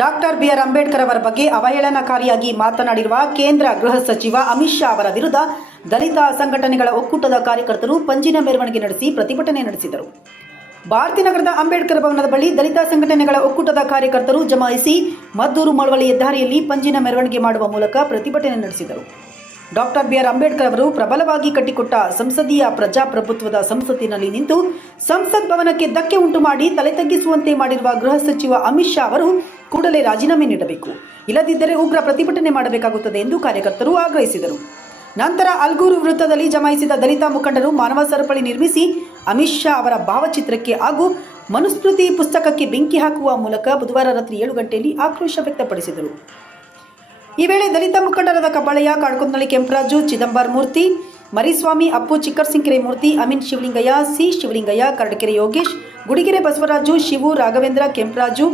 Doctor B R Ambedkar ಅವರ ಬಗ್ಗೆ ಅವಹೇಳನಕಾರಿಯಾಗಿ ಮಾತನಾಡಿರುವ ಕೇಂದ್ರ ಗೃಹ ಸಚಿವ ಅಮಿತ್ ಶಾ ಅವರ ವಿರುದ್ಧ ದಲಿತ ಸಂಘಟನೆಗಳ ಒಕ್ಕೂಟದ ಕಾರ್ಯಕರ್ತರು ಪಂಜಿನ ಮೆರವಣಿಗೆ ನಡೆಸಿ ಪ್ರತಿಭಟನೆ ನಡೆಸಿದರು. ಭಾರತೀನಗರದ ಅಂಬೇಡ್ಕರ್ ಭವನದ ಬಳಿ ದಲಿತ ಸಂಘಟನೆಗಳ ಒಕ್ಕೂಟದ ಕಾರ್ಯಕರ್ತರು ಜಮಾಯಿಸಿ ಮದ್ದೂರು ಮಳವಳ್ಳಿ ಹೆದ್ದಾರಿಯಲ್ಲಿ ಪಂಜಿನ ಮೆರವಣಿಗೆ ಮಾಡುವ ಮೂಲಕ ಪ್ರತಿಭಟನೆ ನಡೆಸಿದರು. ಡಾಕ್ಟರ್ ಬಿಆರ್ ಅಂಬೇಡ್ಕರ್ ಅವರು ಪ್ರಬಲವಾಗಿ ಕಟ್ಟಿಕೊಟ್ಟ ಸಂಸದೀಯ ಪ್ರಜಾಪ್ರಭುತ್ವದ ಸಂಸತ್ತಿನಲ್ಲಿ ನಿಂತು ಸಂಸತ್ ಭವನಕ್ಕೆ ಧಕ್ಕೆ ಉಂಟು ಮಾಡಿ ತಲೆ ತಗ್ಗಿಸುವಂತೆ ಮಾಡಿರುವ ಗೃಹ ಸಚಿವ ಅಮಿತ್ ಶಾ ಅವರು ಕೂಡಲೇ ರಾಜೀನಾಮೆ ನೀಡಬೇಕು. ಇಲ್ಲದಿದ್ದರೆ ಉಗ್ರ ಪ್ರತಿಭಟನೆ ಮಾಡಬೇಕಾಗುತ್ತದೆ ಎಂದು ಕಾರ್ಯಕರ್ತರು ಆಗ್ರಹಿಸಿದರು. ನಂತರ ಅಲ್ಗೂರು ವೃತ್ತದಲ್ಲಿ ಜಮಾಯಿಸಿದ ದಲಿತ ಮುಖಂಡರು ಮಾನವ ಸರಪಳಿ ನಿರ್ಮಿಸಿ ಅಮಿತ್ ಶಾ ಅವರ ಭಾವಚಿತ್ರಕ್ಕೆ ಹಾಗೂ ಮನುಸ್ಮೃತಿ ಪುಸ್ತಕಕ್ಕೆ ಬೆಂಕಿ ಹಾಕುವ ಮೂಲಕ ಬುಧವಾರ ರಾತ್ರಿ ಏಳು ಗಂಟೆಯಲ್ಲಿ ಆಕ್ರೋಶ ವ್ಯಕ್ತಪಡಿಸಿದರು. ಈ ವೇಳೆ ದಲಿತ ಮುಖಂಡರಾದ ಕಬ್ಬಾಳಯ್ಯ ಕಾಡ್ಕೊಂದಳ್ಳಿ ಕೆಂಪರಾಜು, ಚಿದಂಬರ್ ಮೂರ್ತಿ, ಮರಿಸ್ವಾಮಿ, ಅಪ್ಪು ಚಿಕ್ಕರ್ಸಿಂಕೆರೆ ಮೂರ್ತಿ, ಅಮೀನ್ ಶಿವಲಿಂಗಯ್ಯ, ಸಿ ಶಿವಲಿಂಗಯ್ಯ, ಕರಡಕೆರೆ ಯೋಗೇಶ್, ಗುಡಿಗೆರೆ ಬಸವರಾಜು, ಶಿವು ರಾಘವೇಂದ್ರ ಕೆಂಪರಾಜು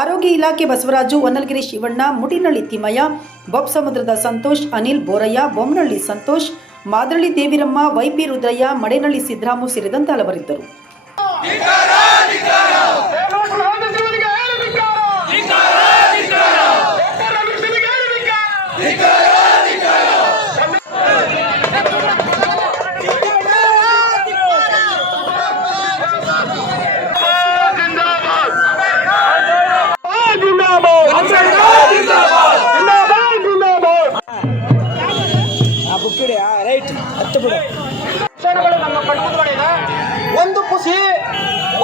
ಆರೋಗ್ಯ ಇಲಾಖೆ ಬಸವರಾಜು ಹೊನ್ನಲಗಿರಿ ಶಿವಣ್ಣ ಮುಟಿನಳ್ಳಿ ತಿಮ್ಮಯ್ಯ ಬೊಬ್ ಸಮುದ್ರದ ಸಂತೋಷ್, ಅನಿಲ್ ಬೋರಯ್ಯ ಬೊಮ್ಮನಹಳ್ಳಿ ಸಂತೋಷ್ ಮಾದರಳ್ಳಿ ದೇವಿರಮ್ಮ ವೈಪಿ ರುದ್ರಯ್ಯ, ಮಡೇನಳ್ಳಿ ಸಿದ್ದರಾಮು ಸೇರಿದಂತೆ ಹಲವರಿದ್ದರು. ರೈಟ್ ಹತ್ತು ಬಿಡು. ಕ್ಷಣಗಳು ನಮ್ಮ ಒಂದು ಕುಸಿ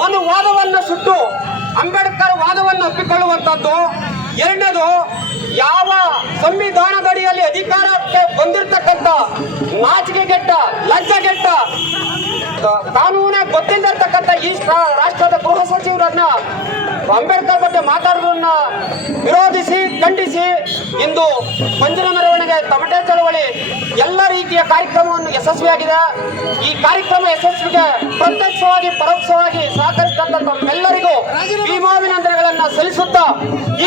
ಒಂದು ವಾದವನ್ನು ಸುಟ್ಟು ಅಂಬೇಡ್ಕರ್ ವಾದವನ್ನು ಒಪ್ಪಿಕೊಳ್ಳುವಂಥದ್ದು. ಎರಡನೇದು ಯಾವ ಸಂವಿಧಾನದಡಿಯಲ್ಲಿ ಅಧಿಕಾರಕ್ಕೆ ಬಂದಿರತಕ್ಕಂಥ ನಾಚಿಕೆಗೆಟ್ಟ ಲಜ್ಜೆಗೆಟ್ಟ ಕಾನೂನೇ ಗೊತ್ತಿಲ್ಲದಿರ್ತಕ್ಕಂಥ ಈ ರಾಷ್ಟ್ರದ ಗೃಹ ಸಚಿವರನ್ನ ಅಂಬೇಡ್ಕರ್ ಬಗ್ಗೆ ಮಾತಾಡೋದನ್ನ ವಿರೋಧಿಸಿ ಖಂಡಿಸಿ ಇಂದು ಪಂಜರ ಮೆರವಣಿಗೆ ತಮಟೆ ಚಳವಳಿ ಎಲ್ಲ ರೀತಿಯ ಕಾರ್ಯಕ್ರಮವನ್ನು ಯಶಸ್ವಿಯಾಗಿದೆ. ಈ ಕಾರ್ಯಕ್ರಮ ಯಶಸ್ವಿಗೆ ಪ್ರತ್ಯಕ್ಷವಾಗಿ, ಪರೋಕ್ಷವಾಗಿ ಸಹಕರಿಸಿದಂತ ತಮ್ಮೆಲ್ಲರಿಗೂ ಭೀಮಾಭಿನಂದನೆಗಳನ್ನ ಸಲ್ಲಿಸುತ್ತಾ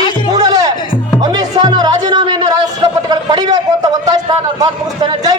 ಈ ಕೂಡಲೇ ಅಮಿತ್ ಶಾನ ರಾಜೀನಾಮೆಯನ್ನು ರಾಷ್ಟ್ರಪತಿಗಳು ಪಡಿಬೇಕು ಅಂತ ಒತ್ತಾಯಿಸ್ತಾ ನಾನು ಮುಗಿಸ್ತೇನೆ. ಜೈ